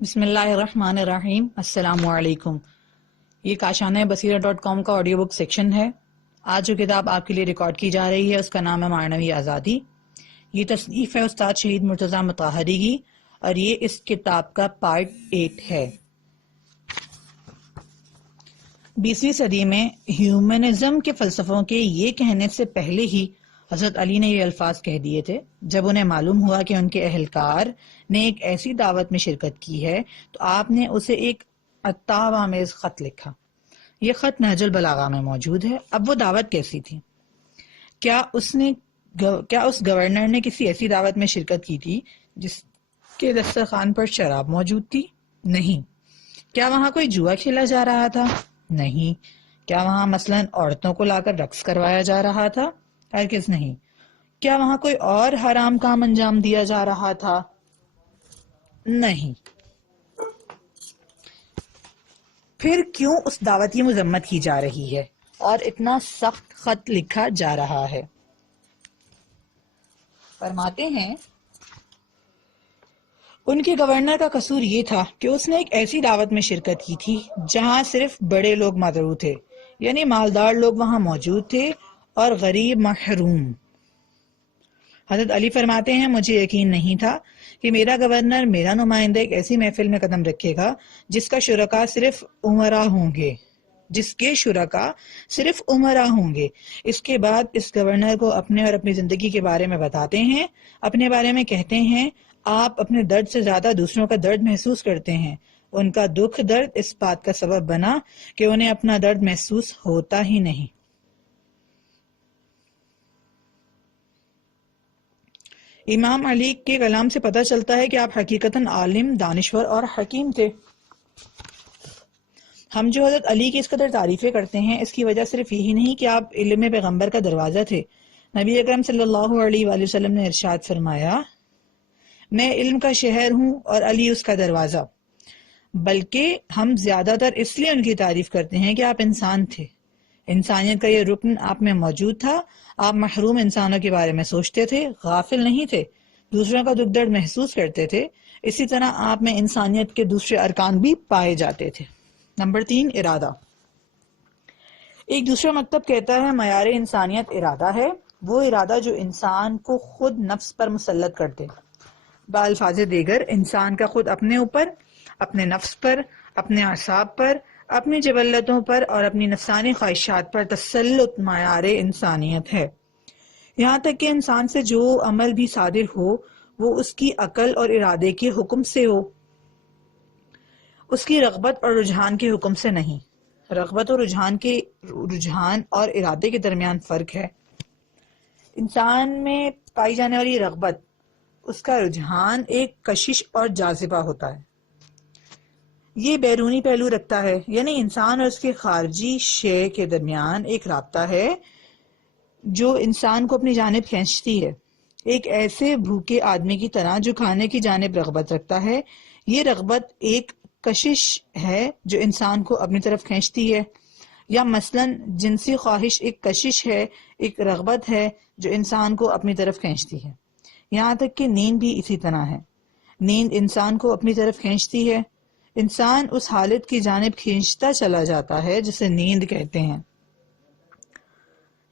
بسم اللہ الرحمن الرحیم۔ السلام علیکم۔ یہ کاشانہ بصیرت.com کا آڈیو بک سیکشن ہے۔ آج جو کتاب آپ کے لیے ریکارڈ کی جا رہی ہے اس کا نام ہے معنوی آزادی۔ یہ تصنیف ہے استاد شہید مرتضیٰ مطہری کی اور یہ اس کتاب کا پارٹ 8 ہے۔ 20ویں صدی میں ہیومنزم کے فلسفوں کے یہ کہنے سے پہلے ہی حضرت علی نے یہ الفاظ کہہ دیے تھے۔ جب انہیں معلوم ہوا کہ ان کے اہلکار نے ایک ایسی دعوت میں شرکت کی ہے تو آپ نے اسے ایک عتاب آمیز خط لکھا۔ یہ خط نہج البلاغہ میں موجود ہے۔ اب وہ دعوت کیسی تھی؟ کیا اس گورنر نے کسی ایسی دعوت میں شرکت کی تھی جس کے دسترخوان پر شراب موجود تھی؟ نہیں۔ کیا وہاں کوئی جوا کھیلا جا رہا تھا؟ نہیں۔ کیا وہاں مثلاً عورتوں کو لا کر رقص کروایا جا رہا تھا؟ ہرگز نہیں۔ کیا وہاں کوئی اور حرام کام انجام دیا جا رہا تھا؟ نہیں۔ پھر کیوں اس دعوت کی مذمت کی جا رہی ہے اور اتنا سخت خط لکھا جا رہا ہے؟ فرماتے ہیں ان کے گورنر کا قصور یہ تھا کہ اس نے ایک ایسی دعوت میں شرکت کی تھی جہاں صرف بڑے لوگ مدعو تھے، یعنی مالدار لوگ وہاں موجود تھے اور غریب محروم۔ حضرت علی فرماتے ہیں مجھے یقین نہیں تھا کہ میرا گورنر، میرا نمائندہ ایک ایسی محفل میں قدم رکھے گا جس کے شرکاء صرف امراء ہوں گے۔ اس کے بعد اس گورنر کو اپنے اور اپنی زندگی کے بارے میں بتاتے ہیں، اپنے بارے میں کہتے ہیں آپ اپنے درد سے زیادہ دوسروں کا درد محسوس کرتے ہیں۔ ان کا دکھ درد اس بات کا سبب بنا کہ انہیں اپنا درد محسوس ہوتا ہی نہیں۔ امام علی کے کلام سے پتہ چلتا ہے کہ آپ حقیقتاً عالم، دانشور اور حکیم تھے۔ ہم جو حضرت علی کی اس قدر تعریفیں کرتے ہیں اس کی وجہ صرف یہی نہیں کہ آپ علم پیغمبر کا دروازہ تھے۔ نبی اکرم صلی اللہ علیہ وآلہ وسلم نے ارشاد فرمایا میں علم کا شہر ہوں اور علی اس کا دروازہ۔ بلکہ ہم زیادہ تر اس لیے ان کی تعریف کرتے ہیں کہ آپ انسان تھے، انسانیت کا یہ رکن آپ میں موجود تھا۔ آپ محروم انسانوں کے بارے میں سوچتے تھے، غافل نہیں تھے، دوسروں کا دکھ درد محسوس کرتے تھے۔ اسی طرح آپ میں انسانیت کے دوسرے ارکان بھی پائے جاتے تھے۔ نمبر 3، ارادہ۔ ایک دوسرا مکتب کہتا ہے معیار انسانیت ارادہ ہے، وہ ارادہ جو انسان کو خود نفس پر مسلط کر دے۔ بالفاظ دیگر انسان کا خود اپنے اوپر، اپنے نفس پر، اپنے اعصاب پر، اپنی جبلتوں پر اور اپنی نفسانی خواہشات پر تسلط معیار انسانیت ہے۔ یہاں تک کہ انسان سے جو عمل بھی صادر ہو وہ اس کی عقل اور ارادے کے حکم سے ہو، اس کی رغبت اور رجحان کے حکم سے نہیں۔ رغبت اور رجحان اور ارادے کے درمیان فرق ہے۔ انسان میں پائی جانے والی رغبت، اس کا رجحان ایک کشش اور جاذبہ ہوتا ہے۔ یہ بیرونی پہلو رکھتا ہے، یعنی انسان اور اس کے خارجی شے کے درمیان ایک رابطہ ہے جو انسان کو اپنی جانب کھینچتی ہے، ایک ایسے بھوکے آدمی کی طرح جو کھانے کی جانب رغبت رکھتا ہے۔ یہ رغبت ایک کشش ہے جو انسان کو اپنی طرف کھینچتی ہے، یا مثلاً جنسی خواہش ایک کشش ہے، ایک رغبت ہے جو انسان کو اپنی طرف کھینچتی ہے۔ یہاں تک کہ نیند بھی اسی طرح ہے، نیند انسان کو اپنی طرف کھینچتی ہے۔ انسان اس حالت کی جانب کھینچتا چلا جاتا ہے جسے نیند کہتے ہیں۔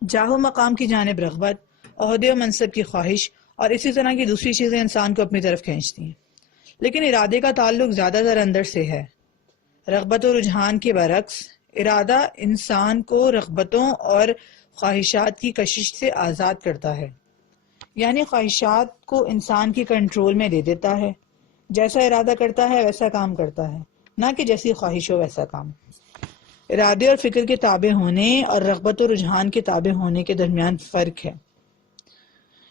جاہ و مقام کی جانب رغبت، عہدے و منصب کی خواہش اور اسی طرح کی دوسری چیزیں انسان کو اپنی طرف کھینچتی ہیں، لیکن ارادے کا تعلق زیادہ تر اندر سے ہے۔ رغبت و رجحان کے برعکس ارادہ انسان کو رغبتوں اور خواہشات کی کشش سے آزاد کرتا ہے، یعنی خواہشات کو انسان کی کنٹرول میں دے دیتا ہے۔ جیسا ارادہ کرتا ہے ویسا کام کرتا ہے، نہ کہ جیسی خواہش ہو ویسا کام۔ ارادے اور فکر کے تابع ہونے اور رغبت و رجحان کے تابع ہونے کے درمیان فرق ہے۔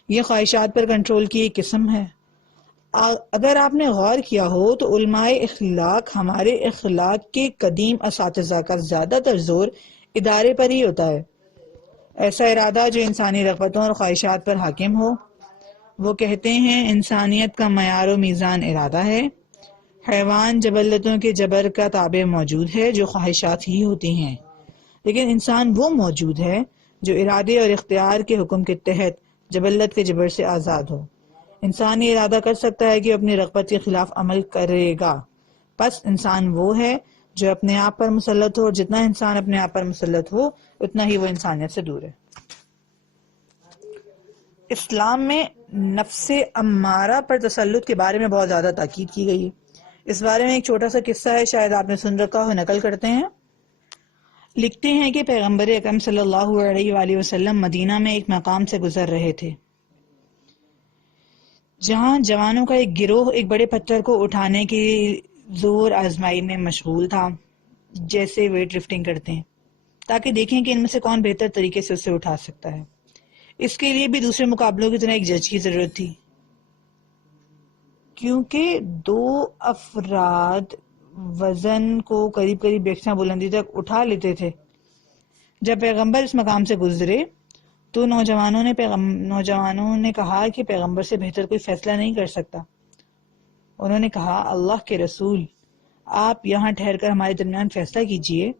یہ خواہشات پر کنٹرول کی ایک قسم ہے۔ اگر آپ نے غور کیا ہو تو علماء اخلاق ہمارے اخلاق کے قدیم اساتذہ کا زیادہ تر زور ادارے پر ہی ہوتا ہے۔ ایسا ارادہ جو انسانی رغبتوں اور خواہشات پر حاکم ہو۔ وہ کہتے ہیں انسانیت کا معیار و میزان ارادہ ہے۔ حیوان جبلتوں کے جبر کا تابع موجود ہے جو خواہشات ہی ہوتی ہیں، لیکن انسان وہ موجود ہے جو ارادے اور اختیار کے حکم کے تحت جبلت کے جبر سے آزاد ہو۔ انسان یہ ارادہ کر سکتا ہے کہ اپنی رغبت کے خلاف عمل کرے گا، بس انسان وہ ہے جو اپنے آپ پر مسلط ہو، اور جتنا انسان اپنے آپ پر مسلط ہو اتنا ہی وہ انسانیت سے دور ہے۔ اسلام میں نفس امارہ پر تسلط کے بارے میں بہت زیادہ تاکید کی گئی ہے۔ اس بارے میں ایک چھوٹا سا قصہ ہے، شاید آپ نے سن رکھا ہو، نقل کرتے ہیں۔ لکھتے ہیں کہ پیغمبر اکرم صلی اللہ علیہ وآلہ وسلم مدینہ میں ایک مقام سے گزر رہے تھے جہاں جوانوں کا ایک گروہ ایک بڑے پتھر کو اٹھانے کی زور آزمائی میں مشغول تھا، جیسے ویٹ لفٹنگ کرتے ہیں، تاکہ دیکھیں کہ ان میں سے کون بہتر طریقے سے اسے اٹھا سکتا ہے۔ اس کے لیے بھی دوسرے مقابلوں کی طرح ایک جج کی ضرورت تھی، کیونکہ دو افراد وزن کو قریب قریب یکساں بلندی تک اٹھا لیتے تھے۔ جب پیغمبر اس مقام سے گزرے تو نوجوانوں نے کہا کہ پیغمبر سے بہتر کوئی فیصلہ نہیں کر سکتا۔ انہوں نے کہا، اللہ کے رسول، آپ یہاں ٹھہر کر ہمارے درمیان فیصلہ کیجئے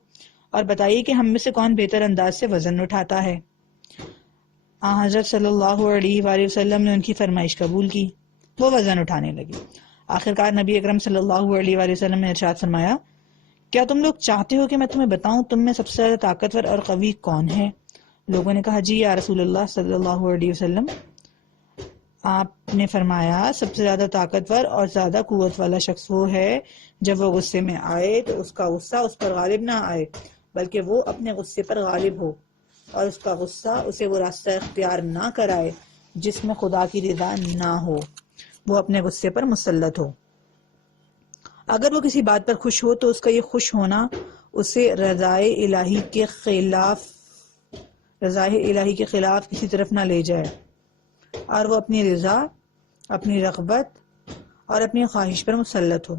اور بتائیے کہ ہم میں سے کون بہتر انداز سے وزن اٹھاتا ہے۔ حضرت صلی اللہ علیہ وآلہ وسلم نے ان کی فرمائش قبول کی، وہ وزن اٹھانے لگے۔ آخرکار نبی اکرم صلی اللہ علیہ وآلہ وسلم نے ارشاد فرمایا، کیا تم لوگ چاہتے ہو کہ میں تمہیں بتاؤں تم میں سب سے زیادہ طاقتور اور قوی کون ہے؟ لوگوں نے کہا، جی یا رسول اللہ صلی اللہ علیہ وسلم۔ آپ نے فرمایا، سب سے زیادہ طاقتور اور زیادہ قوت والا شخص وہ ہے جب وہ غصے میں آئے تو اس کا غصہ اس پر غالب نہ آئے بلکہ وہ اپنے غصے پر غالب ہو، اور اس کا غصہ اسے وہ راستہ اختیار نہ کرائے جس میں خدا کی رضا نہ ہو، وہ اپنے غصے پر مسلط ہو۔ اگر وہ کسی بات پر خوش ہو تو اس کا یہ خوش ہونا اسے رضائے الہی کے خلاف کسی طرف نہ لے جائے، اور وہ اپنی رضا، اپنی رغبت اور اپنی خواہش پر مسلط ہو۔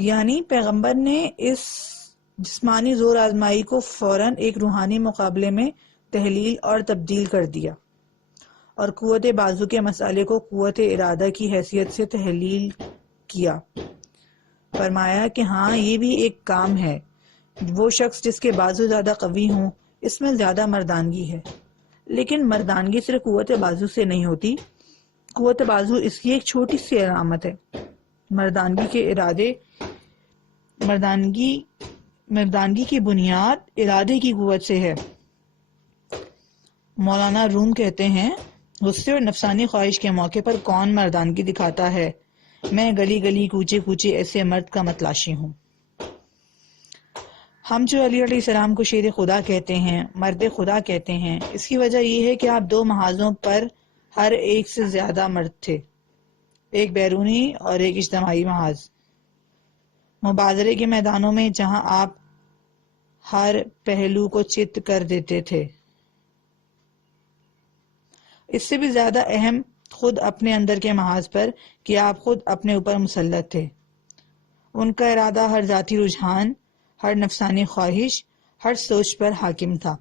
یعنی پیغمبر نے اس جسمانی زور آزمائی کو فوراً ایک روحانی مقابلے میں تحلیل اور تبدیل کر دیا، اور قوت بازو کے مسئلے کو قوت ارادہ کی حیثیت سے تحلیل کیا۔ فرمایا کہ ہاں، یہ بھی ایک کام ہے، وہ شخص جس کے بازو زیادہ قوی ہوں اس میں زیادہ مردانگی ہے، لیکن مردانگی صرف قوت بازو سے نہیں ہوتی، قوت بازو اس کی ایک چھوٹی سی علامت ہے۔ مردانگی کی بنیاد ارادے کی قوت سے ہے۔ مولانا روم کہتے ہیں، غصے اور نفسانی خواہش کے موقع پر کون مردانگی دکھاتا ہے؟ میں گلی گلی کوچے کوچے ایسے مرد کا متلاشی ہوں۔ ہم جو علی علیہ السلام کو شیر خدا کہتے ہیں، مرد خدا کہتے ہیں، اس کی وجہ یہ ہے کہ آپ دو محاذوں پر ہر ایک سے زیادہ مرد تھے، ایک بیرونی اور ایک اجتماعی محاذ۔ مبادرے کے میدانوں میں جہاں آپ ہر پہلو کو چت کر دیتے تھے، اس سے بھی زیادہ اہم خود اپنے اندر کے محاذ پر کہ آپ خود اپنے اوپر مسلط تھے۔ ان کا ارادہ ہر ذاتی رجحان، ہر نفسانی خواہش، ہر سوچ پر حاکم تھا۔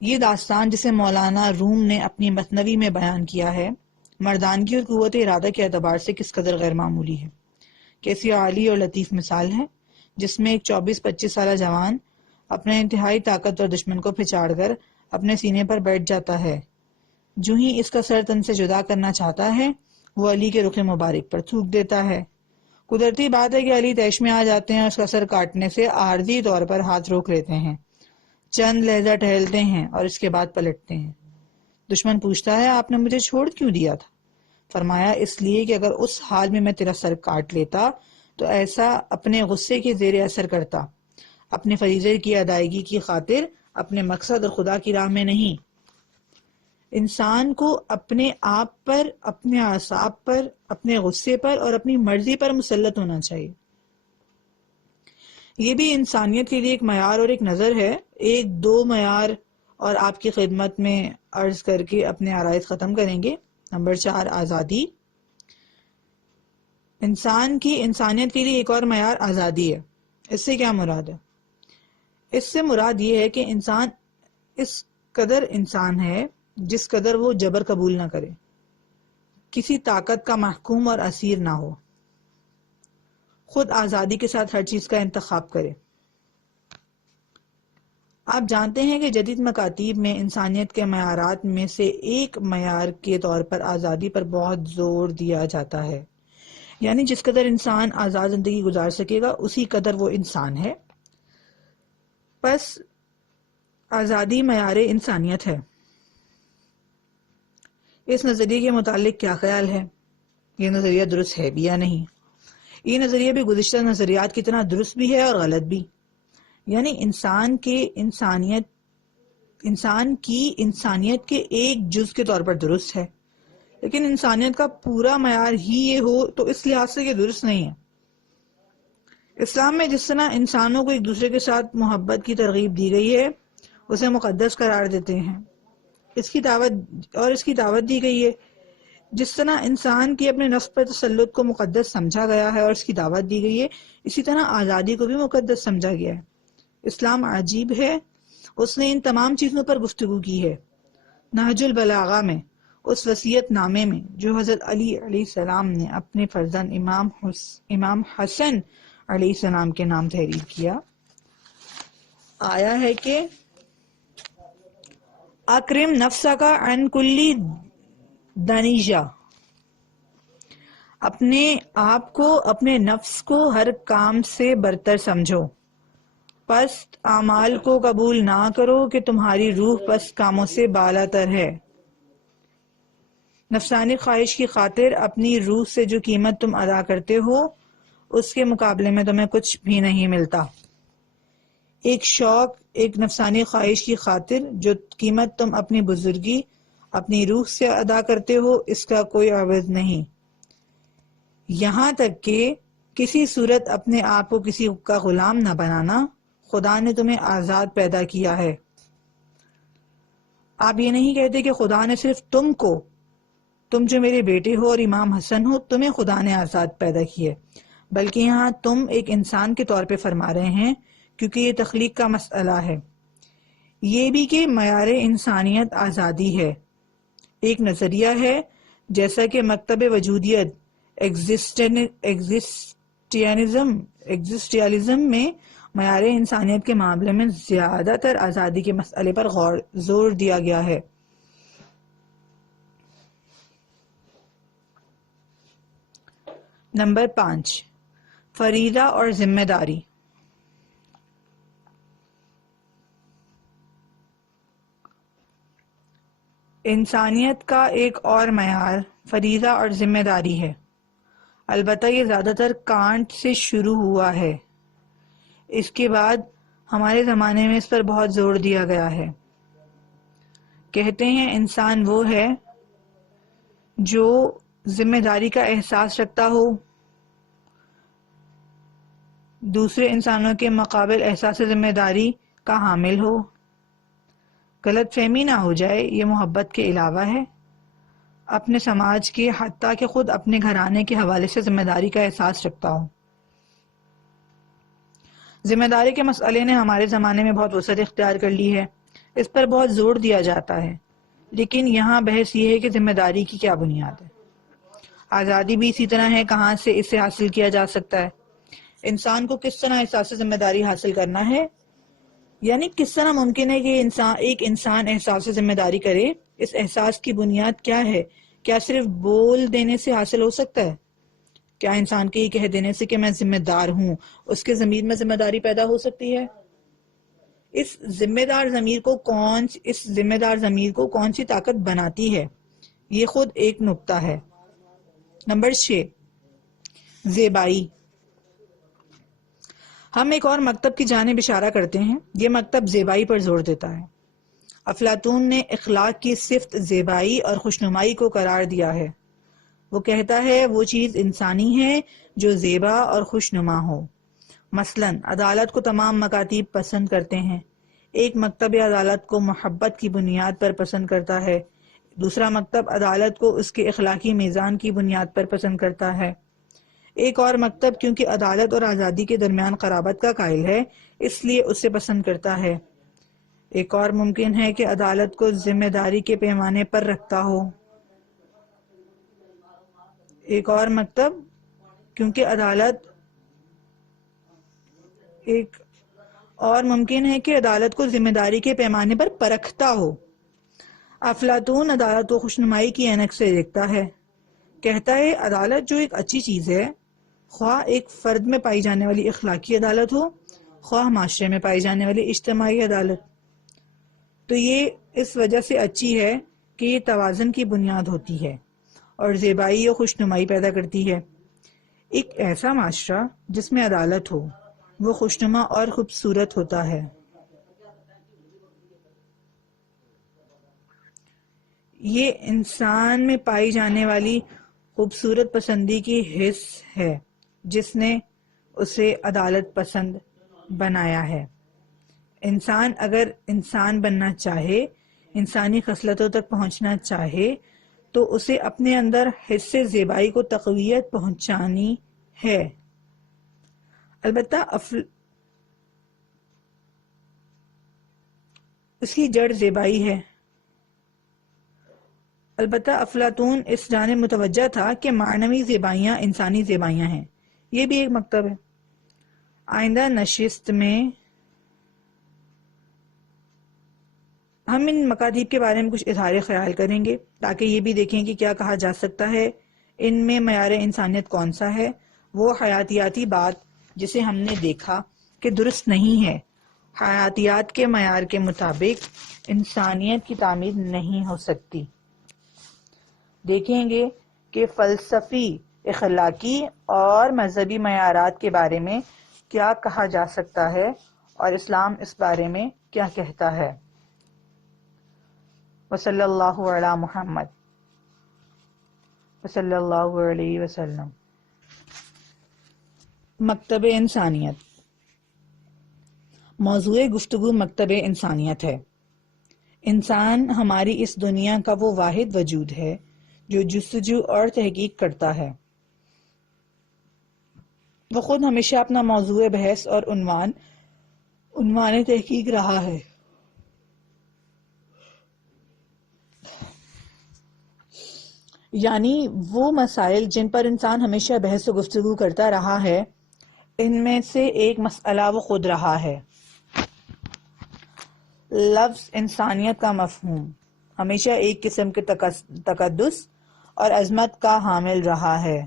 یہ داستان جسے مولانا روم نے اپنی مثنوی میں بیان کیا ہے، مردانگی اور قوت ارادہ کے اعتبار سے کس قدر غیر معمولی ہے۔ کیسی عالی اور لطیف مثال ہے، جس میں ایک 24-25 سالہ جوان اپنے انتہائی طاقتور دشمن کو پھچاڑ کر اپنے سینے پر بیٹھ جاتا ہے۔ جو ہی اس کا سر تن سے جدا کرنا چاہتا ہے، وہ علی کے رخ مبارک پر تھوک دیتا ہے۔ قدرتی بات ہے کہ علی طیش میں آ جاتے ہیں اور اس کا سر کاٹنے سے عارضی طور پر ہاتھ روک لیتے ہیں، چند لہجہ ٹہلتے ہیں اور اس کے بعد پلٹتے ہیں۔ دشمن پوچھتا ہے، آپ نے مجھے چھوڑ کیوں دیا تھا؟ فرمایا، اس لیے کہ اگر اس حال میں تیرا سر کاٹ لیتا تو ایسا اپنے غصے کے زیر اثر کرتا، اپنے فریضے کی ادائیگی کی خاطر، اپنے مقصد اور خدا کی راہ میں نہیں۔ انسان کو اپنے آپ پر، اپنے اعصاب پر، اپنے غصے پر اور اپنی مرضی پر مسلط ہونا چاہیے۔ یہ بھی انسانیت کے لیے ایک معیار اور ایک نظر ہے۔ ایک دو معیار اور آپ کی خدمت میں عرض کر کے اپنے عرائض ختم کریں گے۔ نمبر 4، آزادی۔ انسان کی انسانیت کے لیے ایک اور معیار آزادی ہے۔ اس سے کیا مراد ہے؟ اس سے مراد یہ ہے کہ انسان اس قدر انسان ہے جس قدر وہ جبر قبول نہ کرے، کسی طاقت کا محکوم اور اسیر نہ ہو، خود آزادی کے ساتھ ہر چیز کا انتخاب کرے۔ آپ جانتے ہیں کہ جدید مکاتیب میں انسانیت کے معیارات میں سے ایک معیار کے طور پر آزادی پر بہت زور دیا جاتا ہے، یعنی جس قدر انسان آزاد زندگی گزار سکے گا اسی قدر وہ انسان ہے۔ پس آزادی معیار انسانیت ہے۔ اس نظریے کے متعلق کیا خیال ہے؟ یہ نظریہ درست ہے بھی یا نہیں؟ یہ نظریہ بھی گزشتہ نظریات کی طرح درست بھی ہے اور غلط بھی، یعنی انسان کی انسانیت کے ایک جز کے طور پر درست ہے، لیکن انسانیت کا پورا معیار ہی یہ ہو تو اس لحاظ سے یہ درست نہیں ہے۔ اسلام میں جس طرح انسانوں کو ایک دوسرے کے ساتھ محبت کی ترغیب دی گئی ہے، اسے مقدس قرار دیتے ہیں، اس کی دعوت دی گئی ہے۔ جس طرح انسان کی اپنے نفس پر تسلط کو مقدس سمجھا گیا ہے اور اس کی دعوت دی گئی ہے، اسی طرح آزادی کو بھی مقدس سمجھا گیا ہے۔ اسلام عجیب ہے، اس نے ان تمام چیزوں پر گفتگو کی ہے۔ نہج البلاغہ میں، اس وصیت نامے میں جو حضرت علی علیہ السلام نے اپنے فرزند امام حسن علیہ السلام کے نام تحریر کیا، آیا ہے کہ اکرم نفسک عن کلی دنیجہ، اپنے آپ کو، اپنے نفس کو ہر کام سے برتر سمجھو، پست اعمال کو قبول نہ کرو کہ تمہاری روح پست کاموں سے بالا تر ہے۔ نفسانی خواہش کی خاطر اپنی روح سے جو قیمت تم ادا کرتے ہو اس کے مقابلے میں تمہیں کچھ بھی نہیں ملتا۔ ایک شوق، ایک نفسانی خواہش کی خاطر جو قیمت تم اپنی بزرگی، اپنی روح سے ادا کرتے ہو اس کا کوئی عوض نہیں، یہاں تک کہ کسی صورت اپنے آپ کو کسی کا غلام نہ بنانا۔ خدا نے تمہیں آزاد پیدا کیا ہے۔ آپ یہ نہیں کہتے کہ خدا نے صرف تم جو میرے بیٹے ہو اور امام حسن ہو، تمہیں خدا نے آزاد پیدا کیا ہے، بلکہ یہاں تم ایک انسان کے طور پہ فرما رہے ہیں، کیونکہ یہ تخلیق کا مسئلہ ہے۔ یہ بھی کہ معیار انسانیت آزادی ہے، ایک نظریہ ہے، جیسا کہ مکتب وجودیت ایگزسٹیالزم میں معیار انسانیت کے معاملے میں زیادہ تر آزادی کے مسئلے پر زور دیا گیا ہے۔ نمبر 5، فریضہ اور ذمہ داری۔ انسانیت کا ایک اور معیار فریضہ اور ذمہ داری ہے، البتہ یہ زیادہ تر کانٹ سے شروع ہوا ہے، اس کے بعد ہمارے زمانے میں اس پر بہت زور دیا گیا ہے۔ کہتے ہیں انسان وہ ہے جو ذمہ داری کا احساس رکھتا ہو، دوسرے انسانوں کے مقابل احساس ذمہ داری کا حامل ہو۔ غلط فہمی نہ ہو جائے، یہ محبت کے علاوہ ہے، اپنے سماج کے، حتیٰ کہ خود اپنے گھرانے کے حوالے سے ذمہ داری کا احساس رکھتا ہو۔ ذمہ داری کے مسئلے نے ہمارے زمانے میں بہت وسعت اختیار کر لی ہے، اس پر بہت زور دیا جاتا ہے، لیکن یہاں بحث یہ ہے کہ ذمہ داری کی کیا بنیاد ہے۔ آزادی بھی اسی طرح ہے، کہاں سے اسے حاصل کیا جا سکتا ہے، انسان کو کس طرح احساس ذمہ داری حاصل کرنا ہے، یعنی کس طرح ممکن ہے کہ ایک انسان احساس ذمہ داری کرے، اس احساس کی بنیاد کیا ہے؟ کیا صرف بول دینے سے حاصل ہو سکتا ہے؟ کیا انسان کے یہ کہہ دینے سے کہ میں ذمہ دار ہوں، اس کے ضمیر میں ذمہ داری پیدا ہو سکتی ہے؟ اس ذمہ دار ضمیر کو کون سی طاقت بناتی ہے؟ یہ خود ایک نکتہ ہے۔ نمبر 6، زیبائی۔ ہم ایک اور مکتب کی جانب اشارہ کرتے ہیں، یہ مکتب زیبائی پر زور دیتا ہے۔ افلاطون نے اخلاق کی صفت زیبائی اور خوشنمائی کو قرار دیا ہے۔ وہ کہتا ہے وہ چیز انسانی ہے جو زیبا اور خوشنما ہو۔ مثلا عدالت کو تمام مکاتیب پسند کرتے ہیں، ایک مکتب عدالت کو محبت کی بنیاد پر پسند کرتا ہے، دوسرا مکتب عدالت کو اس کے اخلاقی میزان کی بنیاد پر پسند کرتا ہے، ایک اور مکتب کیونکہ عدالت اور آزادی کے درمیان قرابت کا قائل ہے اس لیے اسے پسند کرتا ہے، ایک اور ممکن ہے کہ عدالت کو ذمہ داری کے پیمانے پر رکھتا ہو، ایک اور مکتب کیونکہ عدالت ایک اور ممکن ہے کہ عدالت کو ذمہ داری کے پیمانے پر پرکھتا ہو۔ افلاطون عدالت کو خوشنمائی کی عینک سے دیکھتا ہے، کہتا ہے عدالت جو ایک اچھی چیز ہے، خواہ ایک فرد میں پائی جانے والی اخلاقی عدالت ہو، خواہ معاشرے میں پائی جانے والی اجتماعی عدالت، تو یہ اس وجہ سے اچھی ہے کہ یہ توازن کی بنیاد ہوتی ہے اور زیبائی و خوشنمائی پیدا کرتی ہے۔ ایک ایسا معاشرہ جس میں عدالت ہو وہ خوشنما اور خوبصورت ہوتا ہے۔ یہ انسان میں پائی جانے والی خوبصورت پسندی کی حس ہے جس نے اسے عدالت پسند بنایا ہے۔ انسان اگر انسان بننا چاہے، انسانی خصلتوں تک پہنچنا چاہے، تو اسے اپنے اندر حس زیبائی کو تقویت پہنچانی ہے۔ البتہ اس کی جڑ زیبائی ہے۔ البتہ افلاطون اس جانب متوجہ تھا کہ معنوی زیبائیاں انسانی زیبائیاں ہیں۔ یہ بھی ایک مکتب ہے۔ آئندہ نشست میں ہم ان مکاتیب کے بارے میں کچھ اظہار خیال کریں گے تاکہ یہ بھی دیکھیں کہ کیا کہا جا سکتا ہے، ان میں معیار انسانیت کون سا ہے، وہ حیاتیاتی بات جسے ہم نے دیکھا کہ درست نہیں ہے۔ حیاتیات کے معیار کے مطابق انسانیت کی تعمیر نہیں ہو سکتی۔ دیکھیں گے کہ فلسفی، اخلاقی اور مذہبی معیارات کے بارے میں کیا کہا جا سکتا ہے اور اسلام اس بارے میں کیا کہتا ہے۔ وصلی اللہ علی محمد وصلی اللہ علیہ وسلم۔ مکتب انسانیت۔ موضوع گفتگو مکتب انسانیت ہے۔ انسان ہماری اس دنیا کا وہ واحد وجود ہے جو جستجو اور تحقیق کرتا ہے۔ وہ خود ہمیشہ اپنا موضوع بحث اور عنوان تحقیق رہا ہے۔ یعنی وہ مسائل جن پر انسان ہمیشہ بحث و گفتگو کرتا رہا ہے، ان میں سے ایک مسئلہ وہ خود رہا ہے۔ لفظ انسانیت کا مفہوم ہمیشہ ایک قسم کے تقدس اور عظمت کا حامل رہا ہے۔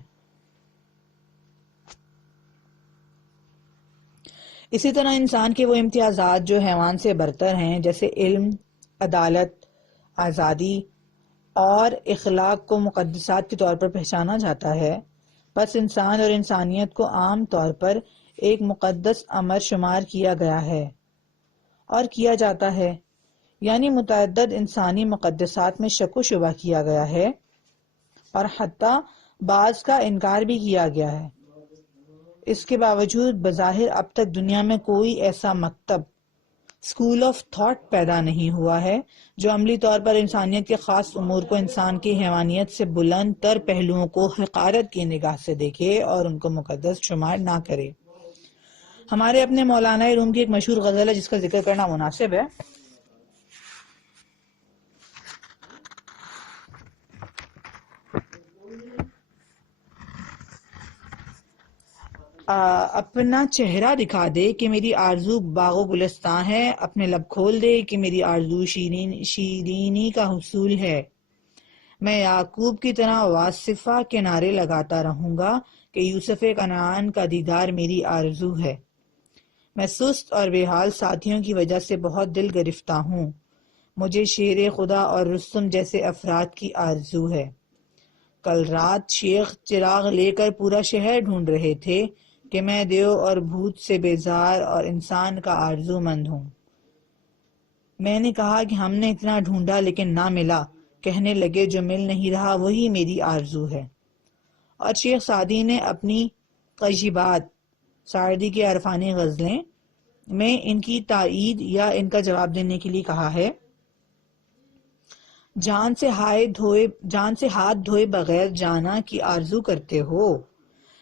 اسی طرح انسان کے وہ امتیازات جو حیوان سے برتر ہیں، جیسے علم، عدالت، آزادی اور اخلاق کو مقدسات کے طور پر پہچانا جاتا ہے، بس انسان اور انسانیت کو عام طور پر ایک مقدس امر شمار کیا گیا ہے اور کیا جاتا ہے۔ یعنی متعدد انسانی مقدسات میں شک و شبہ کیا گیا ہے اور حتیٰ بعض کا انکار بھی کیا گیا ہے۔ اس کے باوجود بظاہر اب تک دنیا میں کوئی ایسا مکتب، اسکول آف تھاٹ پیدا نہیں ہوا ہے جو عملی طور پر انسانیت کے خاص امور کو انسان کی حیوانیت سے بلند تر پہلوؤں کو حقارت کی نگاہ سے دیکھے اور ان کو مقدس شمار نہ کرے۔ ہمارے اپنے مولانا روم کی ایک مشہور غزل ہے جس کا ذکر کرنا مناسب ہے۔ اپنا چہرہ دکھا دے کہ میری آرزو باغ و گلستان ہے، اپنے لب کھول دے کہ میری آرزو شیرینی کا حصول ہے۔ میں یعقوب کی طرح واصفہ کے نعرے لگاتا رہوں گا کہ یوسف کنعان کا دیدار میری آرزو ہے۔ میں سست اور بے حال ساتھیوں کی وجہ سے بہت دل گرفتہ ہوں۔ مجھے شیر خدا اور رستم جیسے افراد کی آرزو ہے۔ کل رات شیخ چراغ لے کر پورا شہر ڈھونڈ رہے تھے کہ میں دیو اور بھوت سے بیزار اور انسان کا آرزو مند ہوں۔ میں نے کہا کہ ہم نے اتنا ڈھونڈا لیکن نہ ملا۔ کہنے لگے جو مل نہیں رہا وہی میری آرزو ہے۔ اور شیخ سعدی نے اپنی قیشیبات، سعدی کی عرفانی غزلیں میں ان کی تائید یا ان کا جواب دینے کے لیے کہا ہے: جان سے ہاتھ دھوئے بغیر جانا کی آرزو کرتے ہو،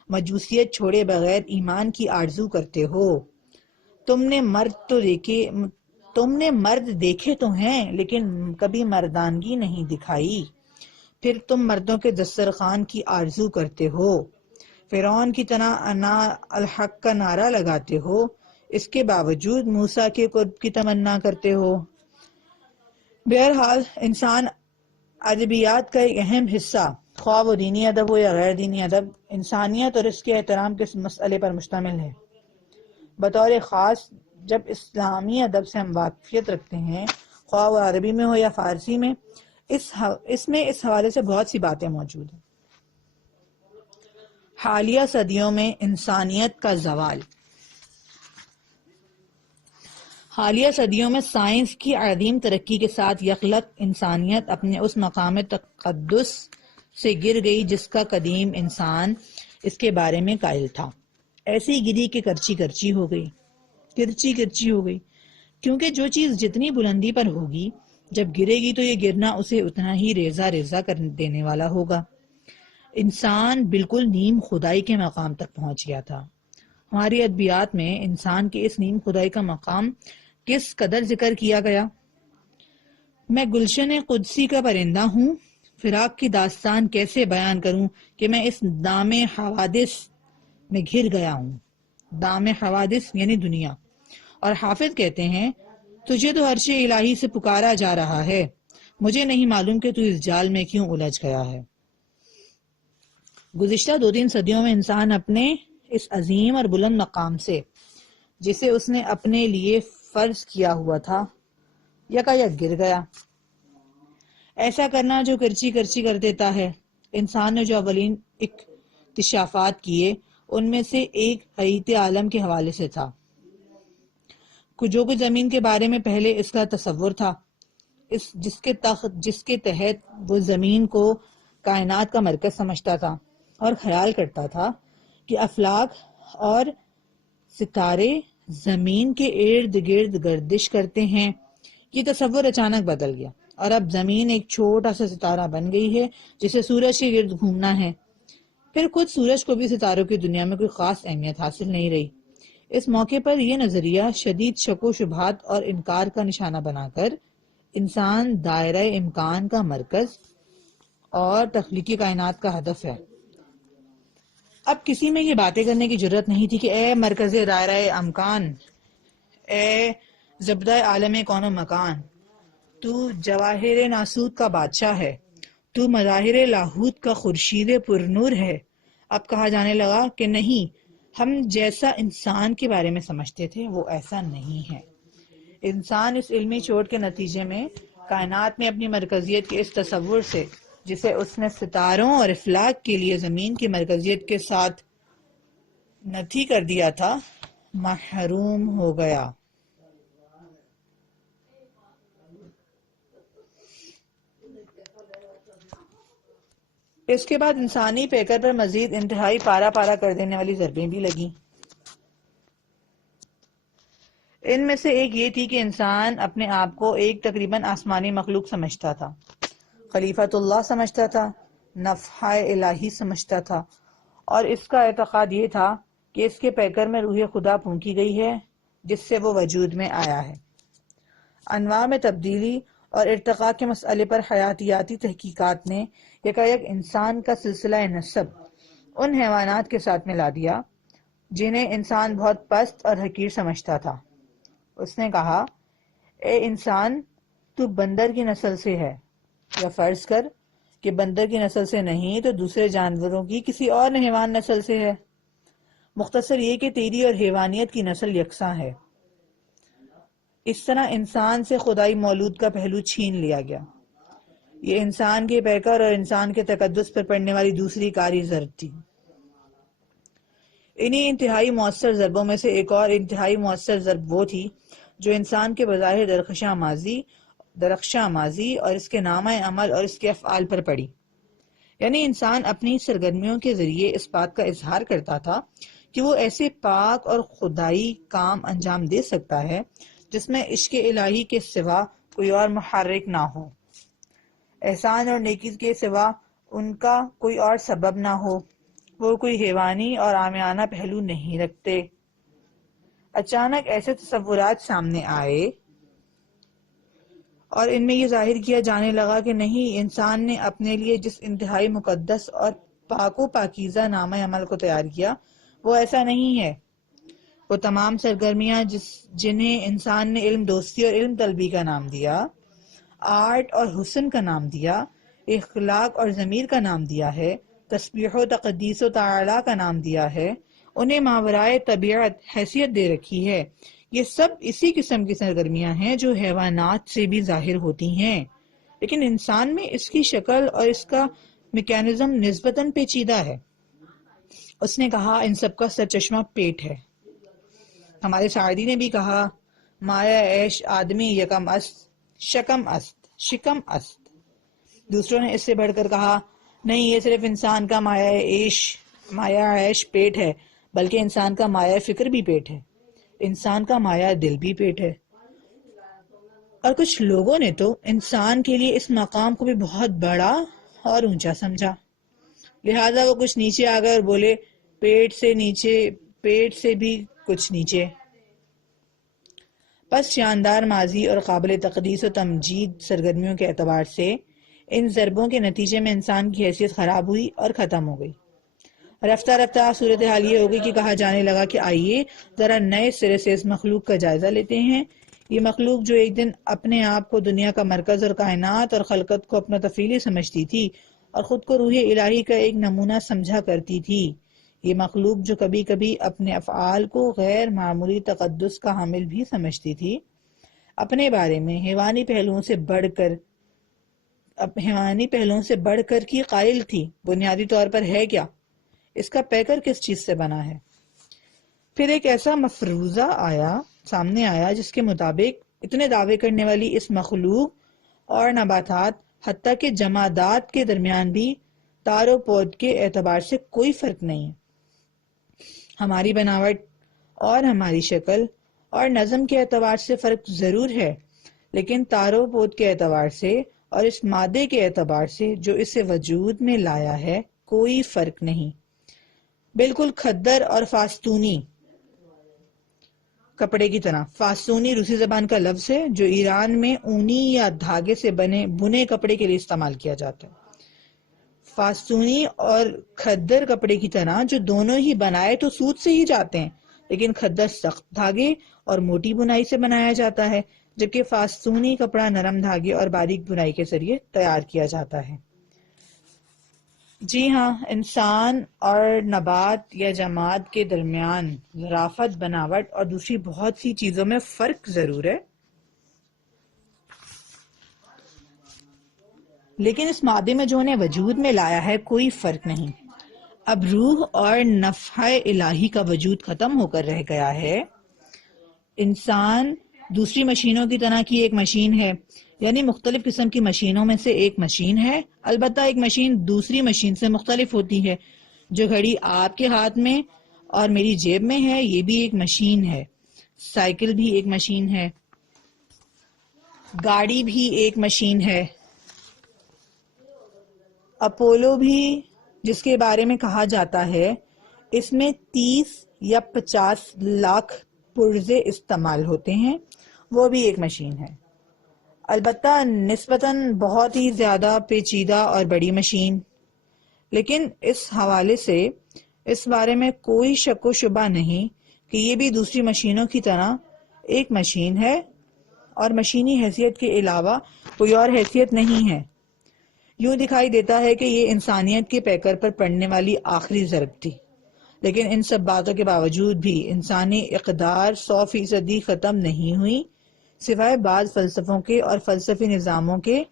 مجوسیت چھوڑے بغیر ایمان کی آرزو کرتے ہو۔ تم نے مرد دیکھے تو ہیں لیکن کبھی مردانگی نہیں دکھائی، پھر تم مردوں کے دسترخوان کی آرزو کرتے ہو، فرعون کی طرح انا الحق کا نعرہ لگاتے ہو، اس کے باوجود موسیٰ کے قرب کی تمنا کرتے ہو۔ بہرحال انسان ادبیات کا ایک اہم حصہ، خواہ وہ دینی ادب ہو یا غیر دینی ادب، انسانیت اور اس کے احترام کے مسئلے پر مشتمل ہے۔ بطور خاص جب اسلامی ادب سے ہم واقفیت رکھتے ہیں، خواہ وہ عربی میں ہو یا فارسی میں، اس میں اس حوالے سے بہت سی باتیں موجود ہیں۔ حالیہ صدیوں میں انسانیت کا زوال۔ حالیہ صدیوں میں سائنس کی عظیم ترقی کے ساتھ یکلق انسانیت اپنے اس مقام تقدس سے گر گئی جس کا قدیم انسان اس کے بارے میں قائل تھا۔ ایسی گری کہ کرچی کرچی ہو گئی، کیونکہ جو چیز جتنی بلندی پر ہوگی جب گرے گی تو یہ گرنا اسے اتنا ہی ریزہ ریزہ کر دینے والا ہوگا۔ انسان بالکل نیم خدائی کے مقام تک پہنچ گیا تھا۔ ہماری ادبیات میں انسان کے اس نیم خدائی کا مقام کس قدر ذکر کیا گیا۔ میں گلشن قدسی کا پرندہ ہوں، فراق کی داستان کیسے بیان کروں کہ میں اس دام حوادث میں گھر گیا ہوں۔ دام حوادث یعنی دنیا۔ اور حافظ کہتے ہیں تجھے تو عرش الہی سے پکارا جا رہا ہے، مجھے نہیں معلوم کہ تو اس جال میں کیوں الجھ گیا ہے۔ گزشتہ 2-3 صدیوں میں انسان اپنے اس عظیم اور بلند مقام سے، جسے اس نے اپنے لیے فرض کیا ہوا تھا، یکایک گر گیا۔ ایسا کرنا جو کرچی کرچی کر دیتا ہے۔ انسان نے جو اولین اکتشافات کیے ان میں سے ایک حیات عالم کے حوالے سے تھا۔ جو کچھ زمین کے بارے میں پہلے اس کا تصور تھا، جس کے تحت وہ زمین کو کائنات کا مرکز سمجھتا تھا اور خیال کرتا تھا کہ افلاک اور ستارے زمین کے ارد گرد گردش کرتے ہیں، یہ تصور اچانک بدل گیا اور اب زمین ایک چھوٹا سا ستارہ بن گئی ہے جسے سورج کے گرد گھومنا ہے۔ پھر خود سورج کو بھی ستاروں کی دنیا میں کوئی خاص اہمیت حاصل نہیں رہی۔ اس موقع پر یہ نظریہ شدید شک و شبہات اور انکار کا نشانہ بنا کر انسان دائرہ امکان کا مرکز اور تخلیقی کائنات کا ہدف ہے۔ اب کسی میں یہ باتیں کرنے کی جرت نہیں تھی کہ اے مرکز دائرہ امکان، اے زبدہ عالم کون و مکان، تو جواہر ناسوت کا بادشاہ ہے، تو مظاہر لاہوت کا خورشید پرنور ہے۔ اب کہا جانے لگا کہ نہیں، ہم جیسا انسان کے بارے میں سمجھتے تھے وہ ایسا نہیں ہے۔ انسان اس علمی چوٹ کے نتیجے میں کائنات میں اپنی مرکزیت کے اس تصور سے، جسے اس نے ستاروں اور افلاک کے لیے زمین کی مرکزیت کے ساتھ نتھی کر دیا تھا، محروم ہو گیا۔ اس کے بعد انسانی پیکر پر مزید انتہائی پارا پارا کر دینے والی ضربیں بھی لگیں۔ ان میں سے ایک یہ تھی کہ انسان اپنے آپ کو ایک تقریباً آسمانی مخلوق سمجھتا تھا، خلیفۃ اللہ سمجھتا تھا، نفحہ الہی سمجھتا تھا، اور اس کا اعتقاد یہ تھا کہ اس کے پیکر میں روح خدا پھونکی گئی ہے جس سے وہ وجود میں آیا ہے۔ انواع میں تبدیلی اور ارتقاء کے مسئلے پر حیاتیاتی تحقیقات نے یکایک انسان کا سلسلہ نسب ان حیوانات کے ساتھ ملا دیا جنہیں انسان بہت پست اور حقیر سمجھتا تھا۔ اس نے کہا، اے انسان، تو بندر کی نسل سے ہے، یا فرض کر کہ بندر کی نسل سے نہیں تو دوسرے جانوروں کی کسی اور حیوان نسل سے ہے۔ مختصر یہ کہ تیری اور حیوانیت کی نسل یکساں ہے۔ اس طرح انسان سے خدائی مولود کا پہلو چھین لیا گیا۔ یہ انسان کے پیکر اور انسان کے تقدس پر پڑنے والی دوسری کاری ضرب تھی۔ انہی انتہائی مؤثر ضربوں میں سے ایک اور انتہائی مؤثر ضرب وہ تھی جو انسان کے بظاہر درخشاں ماضی اور اس کے نامہ عمل اور اس کے افعال پر پڑی۔ یعنی انسان اپنی سرگرمیوں کے ذریعے اس بات کا اظہار کرتا تھا کہ وہ ایسے پاک اور خدائی کام انجام دے سکتا ہے جس میں عشق الہی کے سوا کوئی اور محرک نہ ہو، احسان اور نیکی کے سوا ان کا کوئی اور سبب نہ ہو، وہ کوئی حیوانی اور عامیانہ پہلو نہیں رکھتے۔ اچانک ایسے تصورات سامنے آئے اور ان میں یہ ظاہر کیا جانے لگا کہ نہیں، انسان نے اپنے لیے جس انتہائی مقدس اور پاک و پاکیزہ نامہ عمل کو تیار کیا وہ ایسا نہیں ہے، وہ تمام سرگرمیاں جنہیں انسان نے علم دوستی اور علم طلبی کا نام دیا، آرٹ اور حسن کا نام دیا، اخلاق اور ضمیر کا نام دیا ہے، تسبیح و تقدیس و تعالی کا نام دیا ہے، انہیں ماورائے طبیعت حیثیت دے رکھی ہے، یہ سب اسی قسم کی سرگرمیاں ہیں جو حیوانات سے بھی ظاہر ہوتی ہیں، لیکن انسان میں اس کی شکل اور اس کا میکینزم نسبتاً پیچیدہ ہے۔ اس نے کہا ان سب کا سرچشمہ پیٹ ہے۔ ہمارے سعدی نے بھی کہا مایا عیش آدمی یکم است، شکم است، شکم است۔ دوسروں نے اس سے بڑھ کر کہا نہیں، یہ صرف انسان کا مایا عیش پیٹ ہے، بلکہ انسان کا مایا فکر بھی پیٹ ہے، انسان کا مایا دل بھی پیٹ ہے۔ اور کچھ لوگوں نے تو انسان کے لیے اس مقام کو بھی بہت بڑا اور اونچا سمجھا، لہذا وہ کچھ نیچے آ گئے اور بولے پیٹ سے بھی کچھ نیچے۔ پس شاندار ماضی اور قابل تقدیس و تمجید سرگرمیوں کے اعتبار سے ان ضربوں کے نتیجے میں انسان کی حیثیت خراب ہوئی اور ختم ہو گئی۔ رفتہ رفتہ صورتحال یہ ہوگی کہ کہا جانے لگا کہ آئیے ذرا نئے سرے سے اس مخلوق کا جائزہ لیتے ہیں۔ یہ مخلوق جو ایک دن اپنے آپ کو دنیا کا مرکز اور کائنات اور خلقت کو اپنا تفیلی سمجھتی تھی اور خود کو روح الہی کا ایک نمونہ سمجھا کرتی تھی، یہ مخلوق جو کبھی کبھی اپنے افعال کو غیر معمولی تقدس کا حامل بھی سمجھتی تھی، اپنے بارے میں حیوانی پہلوؤں سے بڑھ کر کی قائل تھی، بنیادی طور پر ہے کیا؟ اس کا پیکر کس چیز سے بنا ہے؟ پھر ایک ایسا مفروضہ سامنے آیا جس کے مطابق اتنے دعوے کرنے والی اس مخلوق اور نباتات حتیٰ کہ جمادات کے درمیان بھی تار و پود کے اعتبار سے کوئی فرق نہیں ہے۔ ہماری بناوٹ اور ہماری شکل اور نظم کے اعتبار سے فرق ضرور ہے، لیکن تار و پود کے اعتبار سے اور اس مادے کے اعتبار سے جو اسے وجود میں لایا ہے کوئی فرق نہیں۔ بالکل کھدر اور فاستونی کپڑے کی طرح۔ فاستونی روسی زبان کا لفظ ہے جو ایران میں اونی یا دھاگے سے بنے کپڑے کے لیے استعمال کیا جاتا ہے۔ فاستونی اور کھدر کپڑے کی طرح جو دونوں ہی بنائے تو سوت سے ہی جاتے ہیں، لیکن کھدر سخت دھاگے اور موٹی بنائی سے بنایا جاتا ہے، جبکہ فاستونی کپڑا نرم دھاگے اور باریک بنائی کے ذریعے تیار کیا جاتا ہے۔ جی ہاں، انسان اور نبات یا جماد کے درمیان ظرافت، بناوٹ اور دوسری بہت سی چیزوں میں فرق ضرور ہے، لیکن اس مادے میں جو انہیں وجود میں لایا ہے کوئی فرق نہیں۔ اب روح اور نفح الہی کا وجود ختم ہو کر رہ گیا ہے۔ انسان دوسری مشینوں کی طرح کی ایک مشین ہے، یعنی مختلف قسم کی مشینوں میں سے ایک مشین ہے، البتہ ایک مشین دوسری مشین سے مختلف ہوتی ہے۔ جو گھڑی آپ کے ہاتھ میں اور میری جیب میں ہے یہ بھی ایک مشین ہے، سائیکل بھی ایک مشین ہے، گاڑی بھی ایک مشین ہے، اپولو بھی جس کے بارے میں کہا جاتا ہے اس میں 30 یا 50 لاکھ پرزے استعمال ہوتے ہیں، وہ بھی ایک مشین ہے، البتہ نسبتاً بہت ہی زیادہ پیچیدہ اور بڑی مشین۔ لیکن اس حوالے سے اس بارے میں کوئی شک و شبہ نہیں کہ یہ بھی دوسری مشینوں کی طرح ایک مشین ہے اور مشینی حیثیت کے علاوہ کوئی اور حیثیت نہیں ہے۔ یوں دکھائی دیتا ہے کہ یہ انسانیت کے پیکر پر پڑنے والی آخری ضرب تھی، لیکن ان سب باتوں کے باوجود بھی انسانی اقدار 100% ختم نہیں ہوئی، سوائے بعض فلسفوں کے اور فلسفی نظاموں کے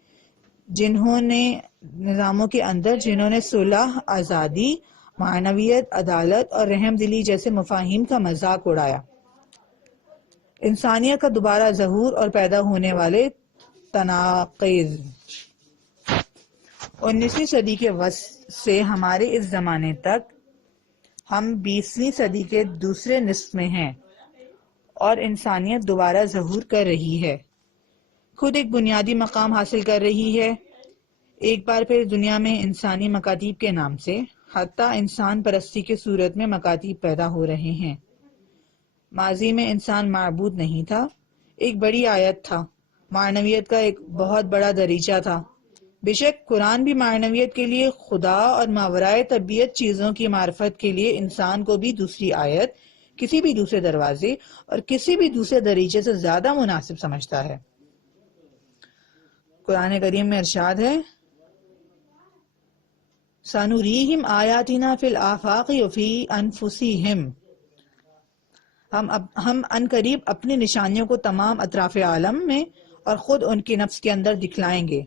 اندر جنہوں نے صلح، آزادی، معنویت، عدالت اور رحم دلی جیسے مفاہیم کا مذاق اڑایا۔ انسانیت کا دوبارہ ظہور اور پیدا ہونے والے تناقض 19ویں صدی کے وسط سے ہمارے اس زمانے تک ہم 20ویں صدی کے دوسرے نصف میں ہیں اور انسانیت دوبارہ ظہور کر رہی ہے، خود ایک بنیادی مقام حاصل کر رہی ہے۔ ایک بار پھر دنیا میں انسانی مکاتیب کے نام سے حتیٰ انسان پرستی کے صورت میں مکاتیب پیدا ہو رہے ہیں۔ ماضی میں انسان معبود نہیں تھا، ایک بڑی آیت تھا، معنویت کا ایک بہت بڑا دریچہ تھا۔ بے شک قرآن بھی معنویت کے لیے، خدا اور ماورائے طبیعت چیزوں کی معرفت کے لیے انسان کو بھی دوسری آیت کسی بھی دوسرے دروازے اور کسی بھی دوسرے دریچے سے زیادہ مناسب سمجھتا ہے۔ قرآن کریم میں ارشاد ہے سَنُرِيهِمْ آیَاتِنَا فِي الْآفَاقِ وَفِي أَنفُسِهِمْ، ہم ان قریب اپنی نشانیوں کو تمام اطراف عالم میں اور خود ان کے نفس کے اندر دکھلائیں گے۔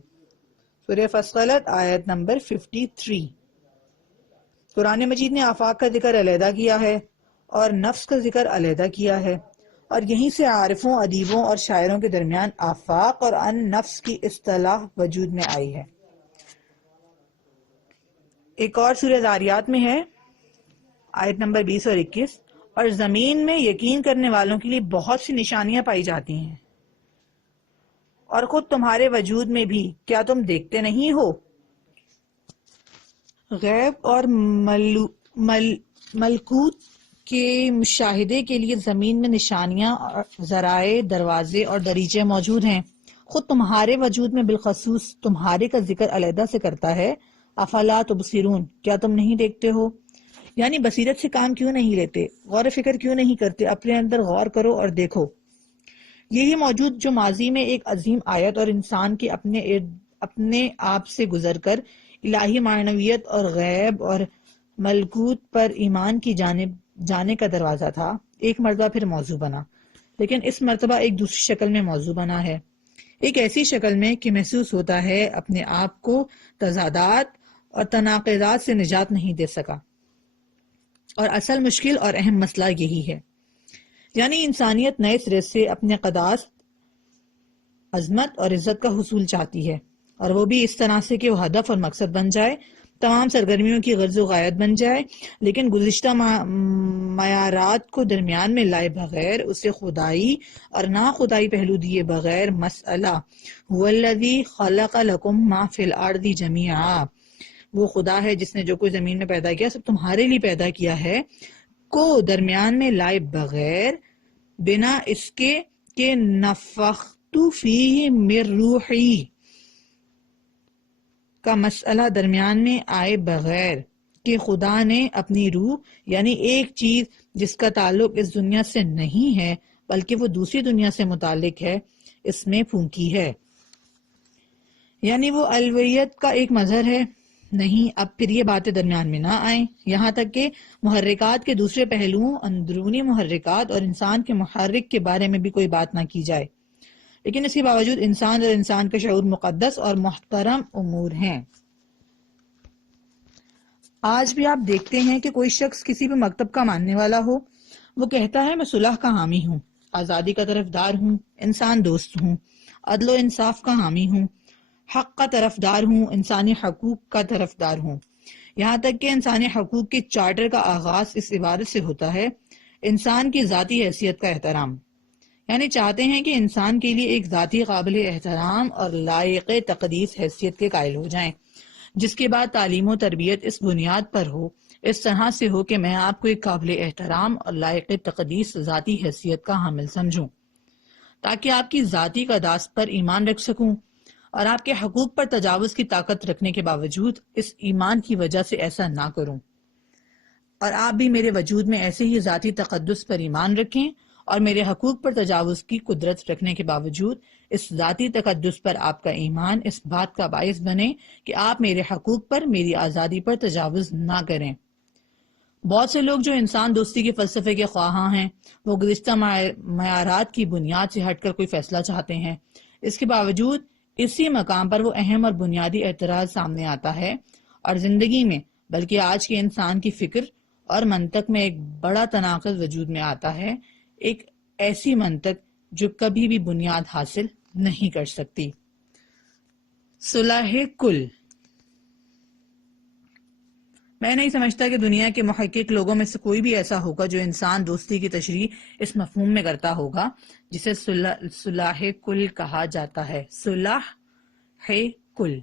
سورہ فصلت آیت نمبر 53۔ قرآن مجید نے آفاق کا ذکر علیحدہ کیا ہے اور نفس کا ذکر علیحدہ کیا ہے، اور یہیں سے عارفوں، ادیبوں اور شاعروں کے درمیان آفاق اور ان نفس کی اصطلاح وجود میں آئی ہے۔ ایک اور سورہ ذاریات میں ہے آیت نمبر 20 اور 21، اور زمین میں یقین کرنے والوں کے لیے بہت سی نشانیاں پائی جاتی ہیں، اور خود تمہارے وجود میں بھی کیا تم دیکھتے نہیں ہو؟ غیب اور ملکوت کے مشاہدے کے لیے زمین میں نشانیاں، ذرائع، دروازے اور دریچے موجود ہیں۔ خود تمہارے وجود میں بالخصوص تمہارے کا ذکر علیحدہ سے کرتا ہے۔ افلا تبصرون، کیا تم نہیں دیکھتے ہو؟ یعنی بصیرت سے کام کیوں نہیں لیتے، غور و فکر کیوں نہیں کرتے؟ اپنے اندر غور کرو اور دیکھو۔ یہی موجود جو ماضی میں ایک عظیم آیت اور انسان کے اپنے آپ سے گزر کر الہی معنویت اور غیب اور ملکوت پر ایمان کی جانب جانے کا دروازہ تھا، ایک مرتبہ پھر موضوع بنا، لیکن اس مرتبہ ایک دوسری شکل میں موضوع بنا ہے، ایک ایسی شکل میں کہ محسوس ہوتا ہے اپنے آپ کو تضادات اور تناقضات سے نجات نہیں دے سکا۔ اور اصل مشکل اور اہم مسئلہ یہی ہے، یعنی انسانیت نئے سرے سے اپنے قداست، عظمت اور عزت کا حصول چاہتی ہے، اور وہ بھی اس طرح سے کہ وہ ہدف اور مقصد بن جائے، تمام سرگرمیوں کی غرض و غایت بن جائے، لیکن گزشتہ معیارات کو درمیان میں لائے بغیر، اسے خدائی اور نا خدائی پہلو دیے بغیر مسئلہ هو الذی خلق لکم ما فی الارض جمیعا، وہ خدا ہے جس نے جو کوئی زمین میں پیدا کیا سب تمہارے لیے پیدا کیا ہے، کو درمیان میں لائے بغیر، بنا اس کے کہ نفخت فیہ من روحی کا مسئلہ درمیان میں آئے بغیر، کہ خدا نے اپنی روح، یعنی ایک چیز جس کا تعلق اس دنیا سے نہیں ہے بلکہ وہ دوسری دنیا سے متعلق ہے، اس میں پھونکی ہے۔ یعنی وہ الوہیت کا ایک مظہر ہے۔ نہیں، اب پھر یہ باتیں درمیان میں نہ آئیں، یہاں تک کہ محرکات کے دوسرے پہلوؤں، اندرونی محرکات اور انسان کے محرک کے بارے میں بھی کوئی بات نہ کی جائے، لیکن اس کے باوجود انسان اور انسان کا شعور مقدس اور محترم امور ہیں۔ آج بھی آپ دیکھتے ہیں کہ کوئی شخص کسی بھی مکتب کا ماننے والا ہو، وہ کہتا ہے میں صلح کا حامی ہوں، آزادی کا طرفدار ہوں، انسان دوست ہوں، عدل و انصاف کا حامی ہوں، حق کا طرفدار ہوں، انسانی حقوق کا طرفدار ہوں، یہاں تک کہ انسانی حقوق کے چارٹر کا آغاز اس عبارت سے ہوتا ہے انسان کی ذاتی حیثیت کا احترام، یعنی چاہتے ہیں کہ انسان کے لیے ایک ذاتی قابل احترام اور لائق تقدیس حیثیت کے قائل ہو جائیں، جس کے بعد تعلیم و تربیت اس بنیاد پر ہو، اس طرح سے ہو کہ میں آپ کو ایک قابل احترام اور لائق تقدیس ذاتی حیثیت کا حامل سمجھوں، تاکہ آپ کی ذاتی قداست پر ایمان رکھ سکوں، اور آپ کے حقوق پر تجاوز کی طاقت رکھنے کے باوجود اس ایمان کی وجہ سے ایسا نہ کروں، اور آپ بھی میرے وجود میں ایسے ہی ذاتی تقدس پر ایمان رکھیں اور میرے حقوق پر تجاوز کی قدرت رکھنے کے باوجود اس ذاتی تقدس پر آپ کا ایمان اس بات کا باعث بنے کہ آپ میرے حقوق پر، میری آزادی پر تجاوز نہ کریں۔ بہت سے لوگ جو انسان دوستی کے فلسفے کے خواہاں ہیں، وہ گزشتہ معیارات کی بنیاد سے ہٹ کر کوئی فیصلہ چاہتے ہیں، اس کے باوجود اسی مقام پر وہ اہم اور بنیادی اعتراض سامنے آتا ہے، اور زندگی میں بلکہ آج کے انسان کی فکر اور منطق میں ایک بڑا تناقض وجود میں آتا ہے، ایک ایسی منطق جو کبھی بھی بنیاد حاصل نہیں کر سکتی۔ صلح کل، میں نہیں سمجھتا کہ دنیا کے محقق لوگوں میں سے کوئی بھی ایسا ہوگا جو انسان دوستی کی تشریح اس مفہوم میں کرتا ہوگا جسے صلح کل کہا جاتا ہے۔ صلح کل